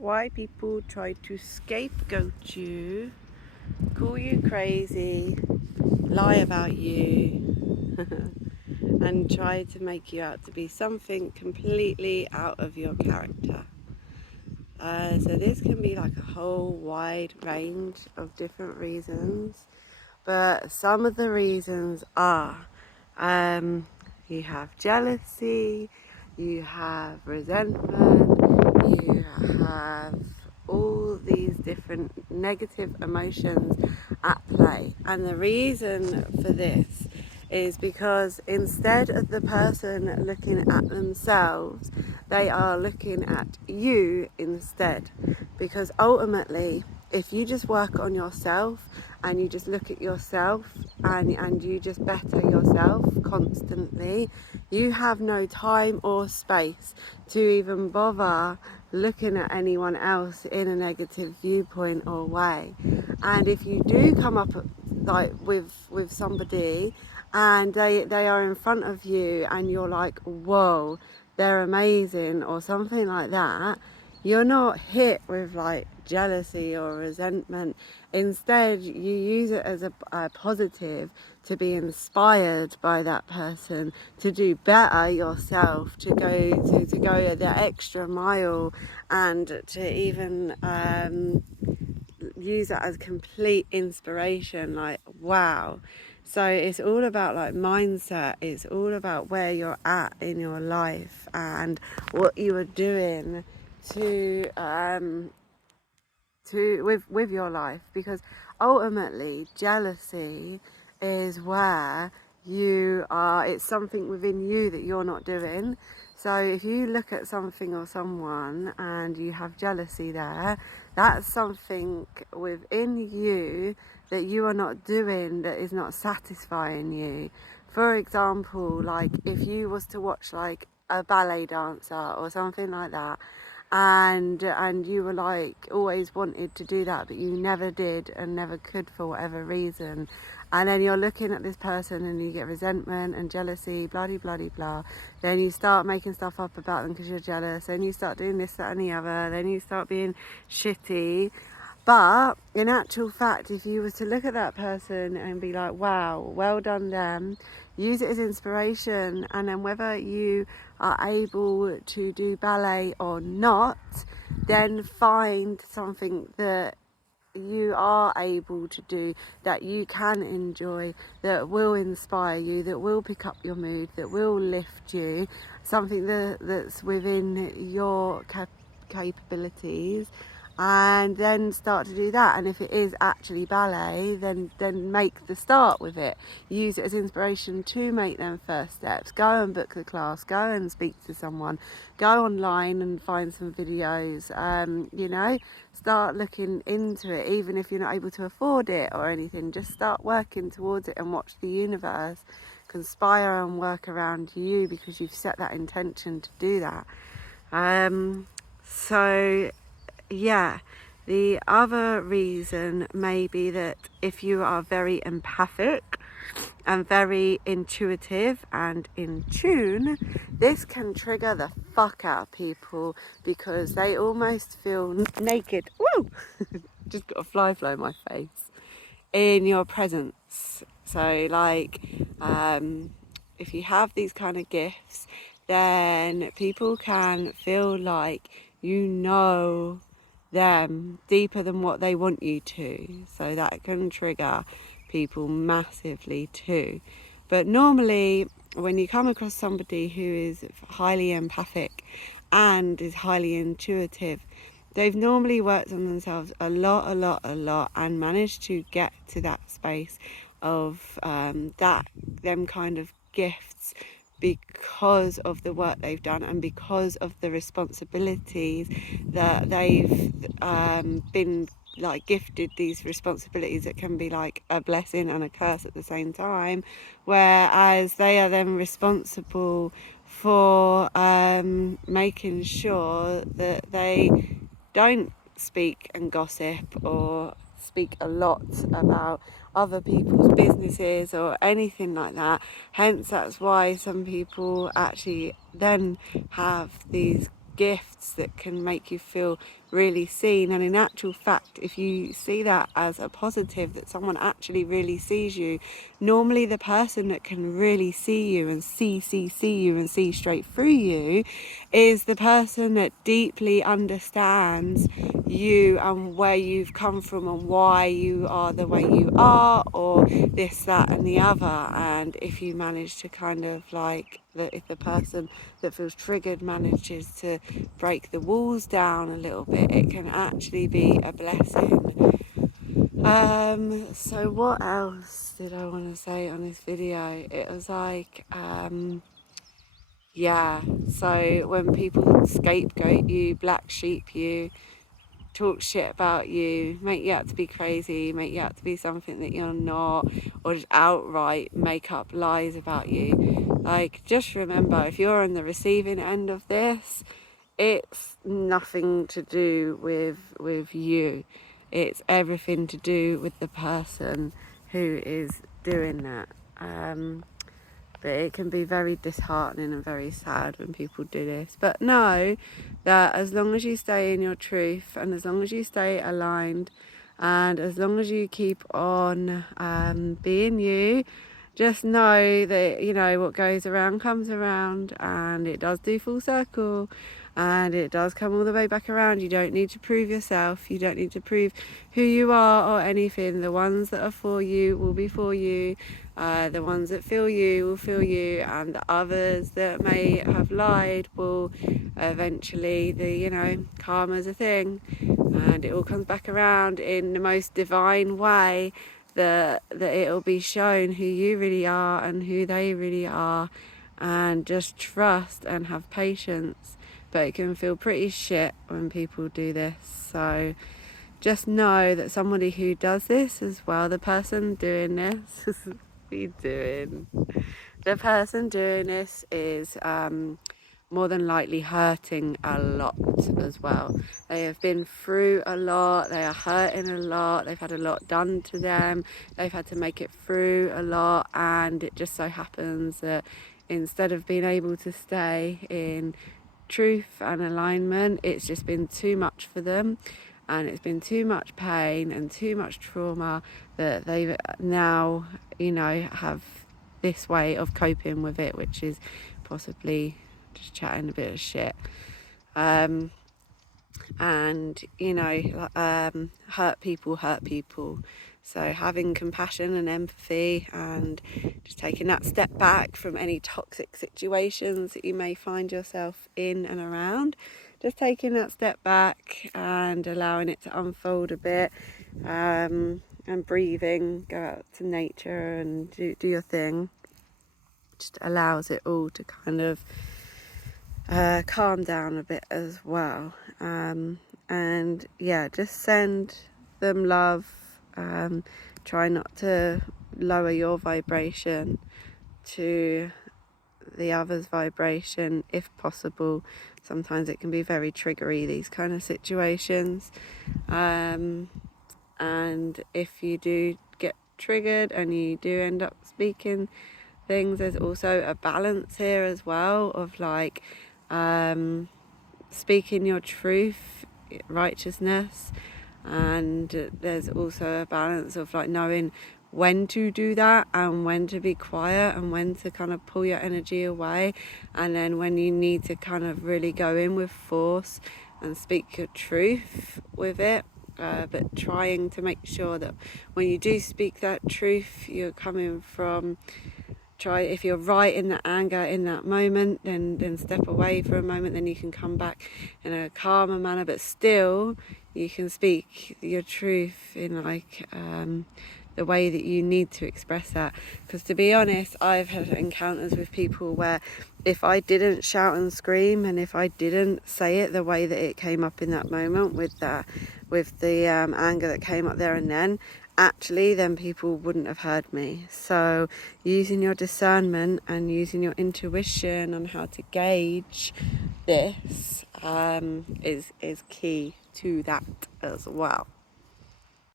why people try to scapegoat you, call you crazy, lie about you, and try to make you out to be something completely out of your character. So this can be like a whole wide range of different reasons, but some of the reasons are you have jealousy, you have resentment, you have all these different negative emotions at play. And the reason for this is because instead of the person looking at themselves, they are looking at you instead. Because ultimately, if you just work on yourself and you just look at yourself and you just better yourself constantly, you have no time or space to even bother looking at anyone else in a negative viewpoint or way. And if you do come up like with somebody and they are in front of you and you're like, whoa, they're amazing or something like that, you're not hit with like jealousy or resentment. Instead, you use it as a positive to be inspired by that person, to do better yourself, to go the extra mile, and to even use that as complete inspiration. Like, wow. So it's all about like mindset. It's all about where you're at in your life and what you are doing to with your life, because ultimately jealousy is where you are, it's something within you that you're not doing. So if you look at something or someone and you have jealousy there, that's something within you that you are not doing, that is not satisfying you. For example, like if you was to watch like a ballet dancer or something like that, and you were like always wanted to do that but you never did and never could for whatever reason, and then you're looking at this person and you get resentment and jealousy, blah blah blah blah, then you start making stuff up about them because you're jealous, then you start doing this, that and the other, then you start being shitty. But in actual fact, if you were to look at that person and be like, wow, well done them, use it as inspiration, and then whether you are able to do ballet or not, then find something that you are able to do, that you can enjoy, that will inspire you, that will pick up your mood, that will lift you, something that's within your capabilities, and then start to do that. And if it is actually ballet, then make the start with it, use it as inspiration to make them first steps, go and book the class, go and speak to someone, go online and find some videos, start looking into it. Even if you're not able to afford it or anything, just start working towards it and watch the universe conspire and work around you, because you've set that intention to do that. So yeah, the other reason may be that if you are very empathic and very intuitive and in tune, this can trigger the fuck out of people because they almost feel naked. Woo! Just got a fly in my face in your presence. So like, if you have these kind of gifts, then people can feel like you know them deeper than what they want you to. So that can trigger people massively too. But normally when you come across somebody who is highly empathic and is highly intuitive, they've normally worked on themselves a lot and managed to get to that space of them kind of gifts, because of the work they've done and because of the responsibilities that they've been like gifted, these responsibilities that can be like a blessing and a curse at the same time, whereas they are then responsible for making sure that they don't speak and gossip or speak a lot about other people's businesses or anything like that. Hence that's why some people actually then have these gifts that can make you feel really seen. And in actual fact, if you see that as a positive, that someone actually really sees you, normally the person that can really see you and see you and see straight through you is the person that deeply understands you and where you've come from and why you are the way you are, or this, that and the other. And if you manage to kind of like, if the person that feels triggered manages to break the walls down a little bit, it can actually be a blessing. So what else did I want to say on this video? It was like, yeah, so when people scapegoat you, black sheep you, talk shit about you, make you out to be crazy, make you out to be something that you're not, or just outright make up lies about you, like, just remember, if you're on the receiving end of this, it's nothing to do with you. It's everything to do with the person who is doing that. But it can be very disheartening and very sad when people do this. But know that as long as you stay in your truth, and as long as you stay aligned, and as long as you keep on being you, just know that, you know, what goes around comes around, and it does do full circle, and it does come all the way back around. You don't need to prove yourself. You don't need to prove who you are or anything. The ones that are for you will be for you. The ones that feel you will feel you, and the others that may have lied will eventually, karma's a thing, and it all comes back around in the most divine way, that it'll be shown who you really are and who they really are. And just trust and have patience. But it can feel pretty shit when people do this. So just know that somebody who does this as well, the person doing this, the person doing this is more than likely hurting a lot as well. They have been through a lot, they are hurting a lot, they've had a lot done to them, they've had to make it through a lot, and it just so happens that instead of being able to stay in truth and alignment, it's just been too much for them, and it's been too much pain and too much trauma, that they now, have this way of coping with it, which is possibly just chatting a bit of shit. And hurt people. So having compassion and empathy, and just taking that step back from any toxic situations that you may find yourself in and around, just taking that step back and allowing it to unfold a bit, and breathing, go out to nature and do your thing, just allows it all to kind of calm down a bit as well. And yeah, just send them love. Try not to lower your vibration to the other's vibration if possible. Sometimes it can be very triggery, these kind of situations. And if you do get triggered and you do end up speaking things, there's also a balance here as well of like speaking your truth, righteousness, and there's also a balance of like knowing when to do that and when to be quiet and when to kind of pull your energy away, and then when you need to kind of really go in with force and speak your truth with it. But trying to make sure that when you do speak that truth, you're coming from, if you're right in that anger in that moment, then step away for a moment, then you can come back in a calmer manner, but still you can speak your truth in like the way that you need to express that. Because to be honest, I've had encounters with people where if I didn't shout and scream, and if I didn't say it the way that it came up in that moment with the anger that came up there and then, actually then people wouldn't have heard me. So using your discernment and using your intuition on how to gauge this is key to that as well.